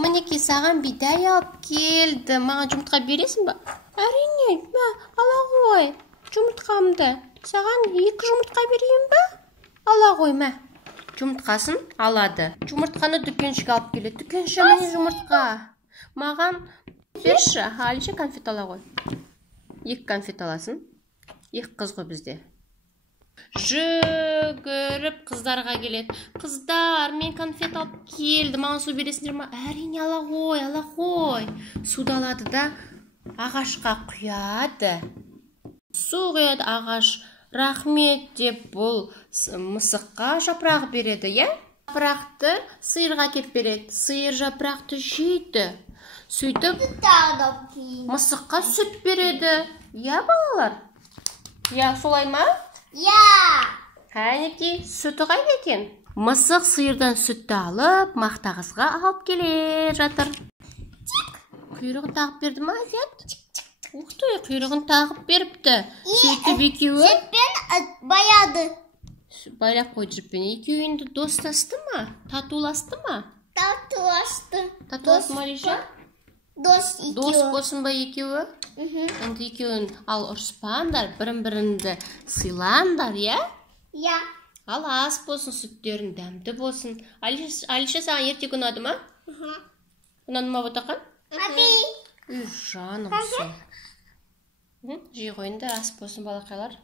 Мінекей саған бидай алып келді. Маған жұмыртқа бересің ба? Әрине, ала ғой жұмыртқамды. Саған 2 жұмыртқа берейін ба? Ала ғой, жұмыртқасын алады. Жұмыртқаны дүкеншіге алып келеді. Дүкенші, міне жұмыртқа. Маған берші, Алиша конфет ала ғой. 2 конфет аласын. 2 қыз ғой бізде. Жүгіріп қыздарға келеді. Қыздар, мен конфет алып келді. Маған су бересіңдер ме? Әрине, ала ғой. Суды алады да ағашқа құяды. Су құяды ағаш. Рахмет деп бұл мысыққа жапырақ береді, я? Жапырақты сиырға кеп береді. Сиыр жапырақты жейді. Сөйтіп мысыққа сүт береді. Я, балалар? Я, солай ма? Я. Әнекей, сүті қайда екен? Мысық сиырдан сүтті алып, мақтағызға алып келе жатыр. Құйрығын тағып берді ма, дед? Ұқты, құйрығын тағып беріпті. Сөйтіп екеуі Жіппен баяды. Байлап қойды жіппен. Екеуі енді достасты ма? Татуласты ма? Татуласты ма, Алиша? Дос екеуі. Дос болсын ба екеуі? Енді екеуін ал ұрыспаңдар, бірін-бірінді сыйлаңдар, я? Я. Ал ас болсын, сүттерін дәмді болсын. Алиша, саған ертек ұнады ма? Ұнады ма, Ботақан? Abi. Жаным сол. Жей қойыңдар, ас болсын балақайлар.